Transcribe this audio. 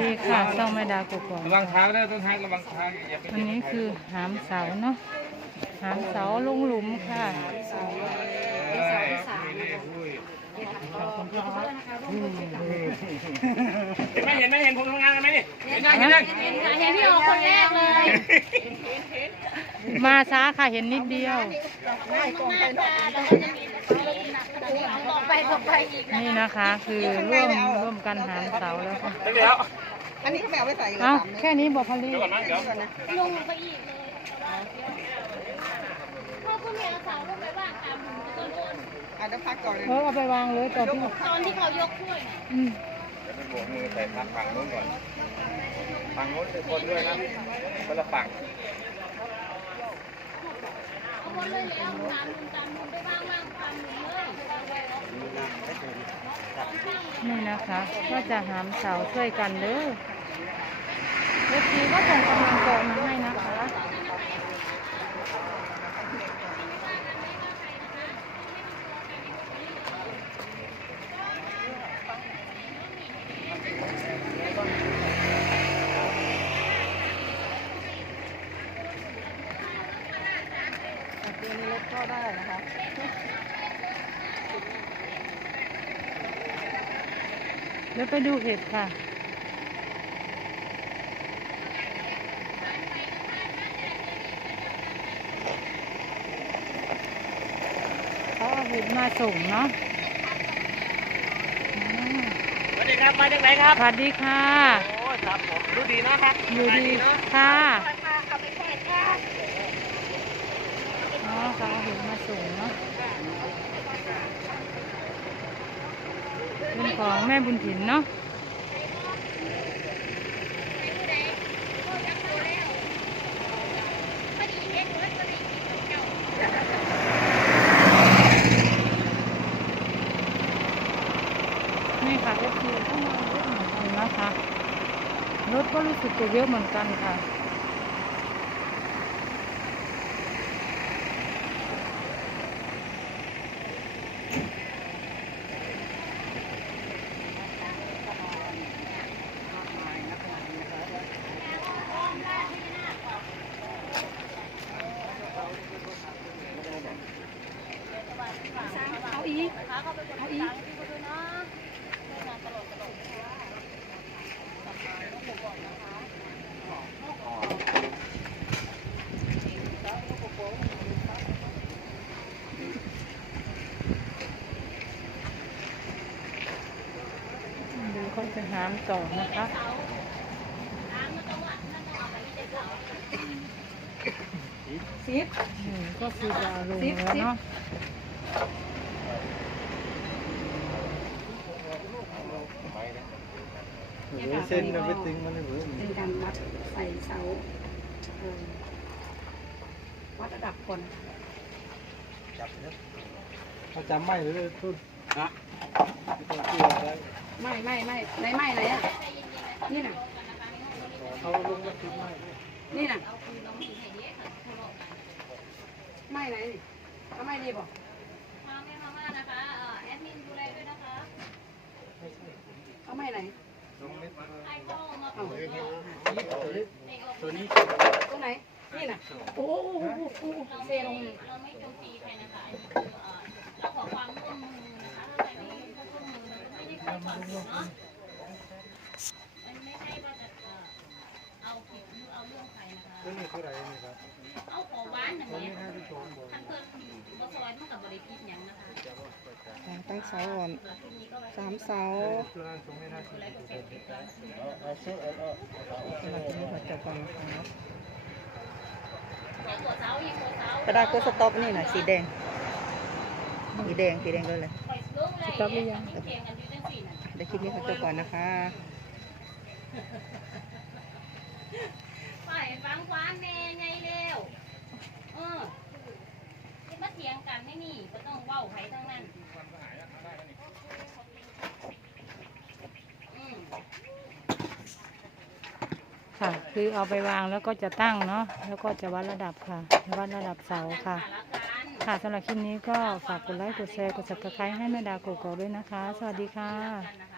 ดีค่ะช่องแม่ดากกอกระวังเท้าด้วยต้นท้ายระวังเท้าอย่าไปอันนี้คือหามเสาเนาะหามเสาลงหลุมค่ะเห็นไหมเห็นไหมเห็นผมทำงานกันไหมนี่เห็นยังเห็นยังเห็นพี่ออกคนแรกเลย มาช้าค่ะเห็นนิดเดียวต่อไปต่อไปอีกนี่นะคะ คือร่วมร่วมกันหามเสาแล้วค่ะเดี๋ยว อันนี้เขาไม่เอาไปใส่กระเอ้าสามแค่นี้บอกพอลีเดี๋ยวก่อนนะเดี๋ยวลงไปอีกเลยพ่อคุณแม่สาวลงไปว่างตามหนูต้นต้นอาจจะพักก่อนเลยเออเอาไปวางเลยต่อที่ตอนที่เขายกถ้วยน่ะอืมจะไปโบกมือใส่ฝั่งฝั่งนู้นก่อนฝั่งนู้นเป็นคนด้วยนะคนละฝั่งเอาหมดเลยแล้วตามมุมตามมุมได้บ้างบ้างตามมุมเลยนี่นะคะ ก็จะหามเสาช่วยกันเด้อ เวทีก็ส่งกำลังใจมาให้นะคะแต่ปีนี้รถเข้าได้นะคะเดี๋ยวไปดูเห็ดค่ะ เขาเอาเห็ดมาส่งเนาะอืมสวัสดีครับ มาจากไหนครับ สวัสดีค่ะ โอ้ครับผมรู้ดีนะครับอยู่ดีค่ะอ๋อเขาเอาเห็ดมาส่งเนาะเป็นของแม่บุญถิ่นเนาะ ค่ะเอฟซีก็มาเยอะเหมือนกันนะคะรถก็รู้สึกจะเยอะเหมือนกันค่ะเอาอีกเอาอีก ดูเขาจะหามต่อนะคะซิปอืมก็คือจะเอาลงแล้วเนาะเส้นเราไปตึงมันเลยเป็นการวัดใส่เสาเออวัดระดับคนเขาจำไม่เลยทุนนะ ไม่ไม่ไม่ในไม่ไหนอะนี่น่ะเขาลงมาถึงไม่นี่น่ะไม่ไหนนี่เอาไม่ดีบอกมาแม่มาม่านะคะเอ่อแอดมินดูแลด้วยนะคะเอาไม่ไหนใครเข้ามาเอาเปิดก็ตัวนี้ตรงไหนนี่น่ะโอ้โหเซลงเราไม่โจมตีใครนะคะ ได้ใช้ความผิดเนาะมันไม่ใช่ว่าจะเอ่อเอาผิดหรือเอาเรื่องใครนะคะตัวนี้เท่าไหร่นี่ครับเอาของหวานอย่างตัวเงี้นี้ยห้าสิบสองบาทท่านเพิ่นบ่ซอยมันกับบริพิษหยังนะคะตั้งเสาก่อนเผื่อที่นี้ก็ไว้สามเสาตัวนั้นตรงนี้ห้าสิบดูแลเกษตรกรสำหรับที่นี่ขอจบก่อนนะคะเนาะยังหัวเสายังหัวเสากระดาษก็สต็อปนี่หน่อยสีแดงสีแดงสีแดงก็เลยปล่อยลงเลยสต็อปหรือยังเถียงกันอยู่จังสี่น่ะเดี๋ยวคลิปนี้ขอจบก่อนนะคะฝ่ายฟังควานแม่ไงเร็วเออที่มาเถียงกันไม่นี่ก็ต้องเว้าไผทั้งนั้นอืมค่ะ คือเอาไปวางแล้วก็จะตั้งเนาะแล้วก็จะวัดระดับค่ะวัดระดับเสาค่ะสารการค่ะสำหรับคลิปนี้ก็ฝากกดไลค์กดแชร์กด subscribe ให้แม่ดากกอกๆด้วยนะคะ สวัสดีค่ะกัน